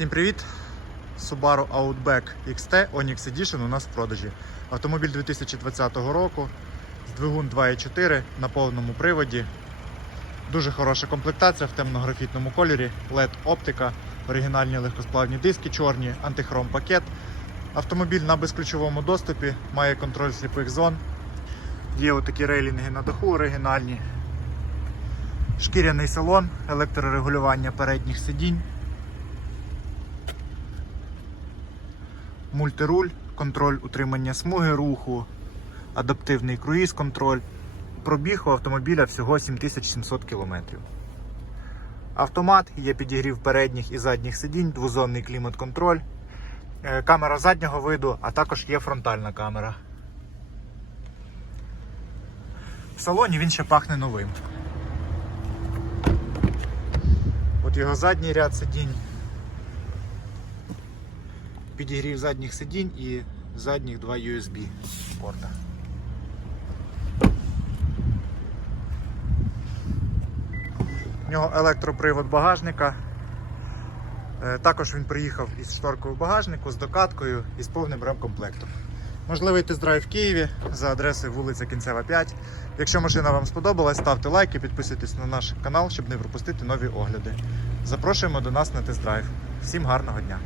Всім привіт! Subaru Outback XT Onyx Edition у нас в продажі. Автомобіль 2020 року з двигун 2.4 на повному приводі. Дуже хороша комплектація в темно-графітному кольорі, LED оптика, оригінальні легкосплавні диски чорні, антихром пакет. Автомобіль на безключовому доступі, має контроль сліпих зон. Є отакі рейлінги на даху оригінальні. Шкіряний салон, електрорегулювання передніх сидінь. Мультируль, контроль утримання смуги руху, адаптивний круїз-контроль. Пробіг у автомобіля всього 7700 км. Автомат, є підігрів передніх і задніх сидінь, двозонний клімат-контроль, е, камера заднього виду, а також є фронтальна камера. В салоні він ще пахне новим. От його задній ряд сидінь підігрів задніх сидінь і задніх два USB порта. У нього електропривод багажника. Е, Також він приїхав із шторкою багажнику, з докаткою і з повним ремкомплектом. Можливий тест-драйв в Києві за адресою вулиця Кінцева 5. Якщо машина вам сподобалась, ставте лайки, підписуйтесь на наш канал, щоб не пропустити нові огляди. Запрошуємо до нас на тест-драйв. Всім гарного дня!